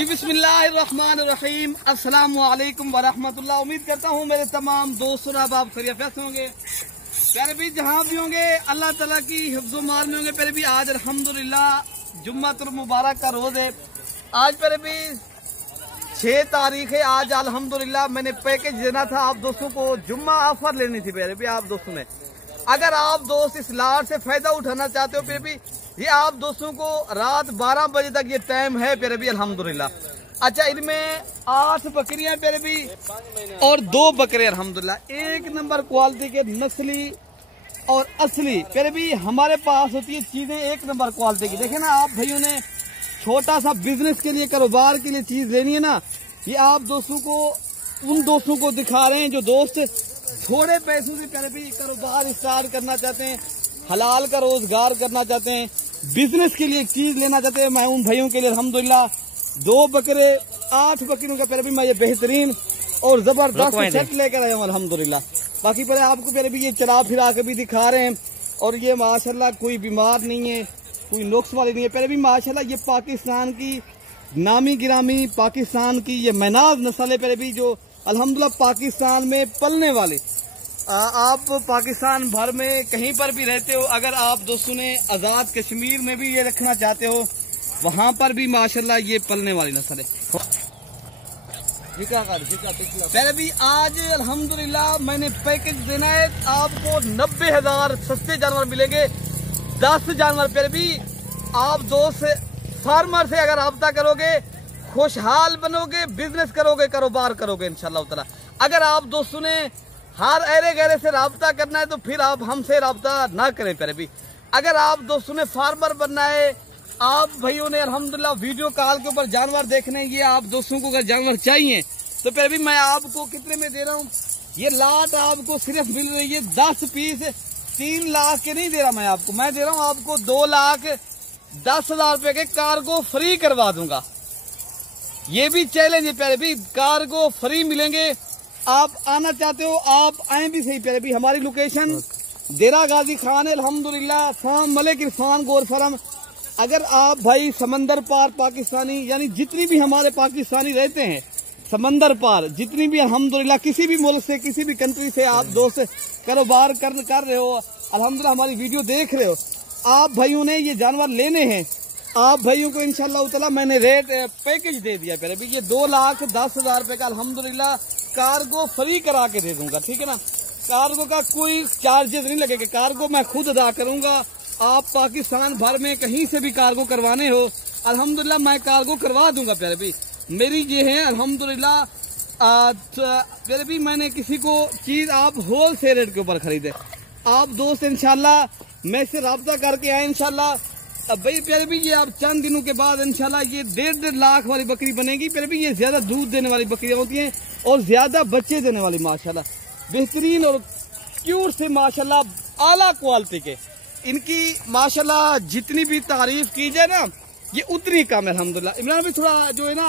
जी बिस्मिल्लाहिर्रहमानिर्रहीम, अस्सलाम वालेकुम वरहमतुल्लाह। उम्मीद करता हूँ मेरे तमाम दोस्तों आप खैरियत से होंगे। प्यारे भी जहाँ भी होंगे अल्लाह ताला की हिफ्ज़ो मान में होंगे। प्यारे भी आज अल्हम्दुलिल्लाह जुम्मतुल मुबारक का रोज़ है। आज प्यारे भी 6 तारीख है। आज अल्हम्दुलिल्लाह मैंने पैकेज देना था आप दोस्तों को, जुम्मा ऑफर लेनी थी। प्यारे भी आप दोस्तों ने, अगर आप दोस्त इस लाट से फायदा उठाना चाहते हो, प्यारे भी ये आप दोस्तों को रात 12 बजे तक ये टाइम है प्यारे भी अल्हम्दुलिल्लाह। अच्छा, इनमें 8 बकरियां प्यारे भी और 2 बकरे अल्हम्दुलिल्लाह एक नंबर क्वालिटी के नस्ली और असली प्यारे भी हमारे पास होती है चीजें एक नंबर क्वालिटी की। देखे ना आप भाइयों ने, छोटा सा बिजनेस के लिए, कारोबार के लिए चीज लेनी है ना, ये आप दोस्तों को, उन दोस्तों को दिखा रहे हैं जो दोस्त थोड़े पैसों से प्यारे भी कारोबार स्टार्ट करना चाहते हैं, हलाल का रोजगार करना चाहते हैं, बिजनेस के लिए एक चीज लेना चाहते हैं। मैं उन भाइयों के लिए अल्हम्दुलिल्लाह 2 बकरे 8 बकरियों का प्यारे भी मैं ये बेहतरीन और जबरदस्त सेट लेकर आया हूँ अल्हम्दुलिल्लाह। बाकी पहले आपको प्यारे भी ये चला फिरा के भी दिखा रहे हैं और ये माशाल्लाह कोई बीमार नहीं है, कोई नुक्स वाली नहीं है। पहले भी माशाल्लाह ये पाकिस्तान की नामी गिरामी, पाकिस्तान की ये मैनाज नस्ल है पहले भी, जो अल्हम्दुलिल्लाह पाकिस्तान में पलने वाले। आप पाकिस्तान भर में कहीं पर भी रहते हो, अगर आप दोस्तों ने आज़ाद कश्मीर में भी ये रखना चाहते हो, वहाँ पर भी माशाल्लाह ये पलने वाली नस्ल है। पहले भी आज अल्हम्दुलिल्लाह मैंने पैकेज देना है आपको, 90,000 सस्ते जानवर मिलेंगे। 10 जानवर पहले भी आप दोस्त फार्मर से अगर रब्ता करोगे, खुशहाल बनोगे, बिजनेस करोगे, कारोबार करोगे इंशाल्लाह ताला। अगर आप दोस्तों ने हर अरे गहरे से रब्ता करना है तो फिर आप हमसे रब्ता ना करें। प्यारे भी अगर आप दोस्तों ने फार्मर बनना है, आप भाइयों ने अल्हम्दुलिल्लाह वीडियो कॉल के ऊपर जानवर देखने, ये आप दोस्तों को अगर जानवर चाहिए तो प्यारे भी मैं आपको कितने में दे रहा हूँ, ये लाट आपको सिर्फ मिल रही है 10 पीस, 3 लाख के नहीं दे रहा मैं आपको, मैं दे रहा हूँ आपको 2,10,000 रुपए के कार्गो फ्री करवा दूंगा। ये भी चैलेंज है प्यारे भी, कार्गो फ्री मिलेंगे। आप आना चाहते हो आप आए भी सही प्यारे भी। हमारी लोकेशन देरा गाजी खान है अल्हम्दुलिल्लाह, फार्म मलिक इरफान गोर फार्म। अगर आप भाई समंदर पार पाकिस्तानी, यानी जितनी भी हमारे पाकिस्तानी रहते हैं समंदर पार, जितनी भी अल्हम्दुलिल्लाह किसी भी मुल्क से, किसी भी कंट्री से आप दोस्त कारोबार कर रहे हो, अल्हम्दुलिल्लाह हमारी वीडियो देख रहे हो, आप भाइयों ने ये जानवर लेने हैं, आप भाइयों को इंशाल्लाह ताला मैंने रेट पैकेज दे दिया पहले भी, ये 2,10,000 रुपए का अल्हम्दुलिल्लाह कार्गो फ्री करा के दे दूंगा। ठीक है ना, कार्गो का कोई चार्जेस नहीं लगेगा, कार्गो मैं खुद अदा करूंगा। आप पाकिस्तान भर में कहीं से भी कार्गो करवाने हो, अल्हम्दुलिल्लाह मैं कार्गो करवा दूंगा प्यारे भी। मेरी ये है अल्हम्दुलिल्लाह प्यारे भी, मैंने किसी को चीज आप होल सेल रेट के ऊपर खरीदे, आप दोस्त इंशाल्लाह मैं से रब्ता करके आए इंशाल्लाह। अब भाई प्यारे भी ये आप चंद दिनों के बाद इंशाल्लाह ये 1.5 लाख वाली बकरी बनेगी। प्यारे भी ये ज्यादा दूध देने वाली बकरियां होती हैं और ज्यादा बच्चे देने वाली, माशाल्लाह बेहतरीन और क्यूट से माशाल्लाह आला क्वालिटी के। इनकी माशाल्लाह जितनी भी तारीफ की जाए ना ये उतनी कम है अल्हम्दुलिल्लाह। इमरान भाई थोड़ा जो है ना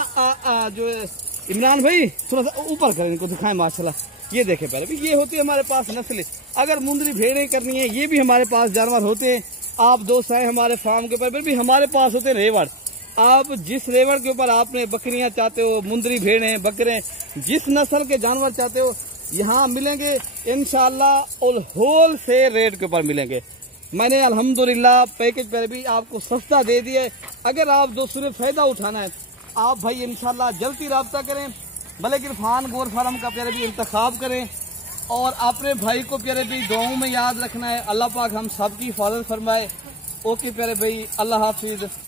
जो है, इमरान भाई थोड़ा सा ऊपर करें, इनको दिखाएं माशाल्लाह। ये देखे पहले भी, ये होती है हमारे पास नस्लें। अगर मुंदरी भेड़ें करनी है, ये भी हमारे पास जानवर होते हैं। आप दोस्त आए हमारे फार्म के ऊपर भी, हमारे पास होते हैं रेवड़। आप जिस रेवड़ के ऊपर आपने बकरियां चाहते हो, मुंदरी भेड़ें, बकरे, जिस नस्ल के जानवर चाहते हो यहाँ मिलेंगे इंशाल्लाह और होल से रेट के ऊपर मिलेंगे। मैंने अल्हम्दुलिल्लाह पैकेज पर भी आपको सस्ता दे दिया। अगर आप दोस्तों ने फायदा उठाना है, आप भाई इंशाल्लाह जल्दी रब्ता करें, मलिक इरफान गोर फार्म का प्यारे भी इंतखाब करें और अपने भाई को प्यारे भी दुआओं में याद रखना है। अल्लाह पाक हम सब की हिफाजत फरमाए। ओके प्यारे भाई, अल्लाह हाफिज।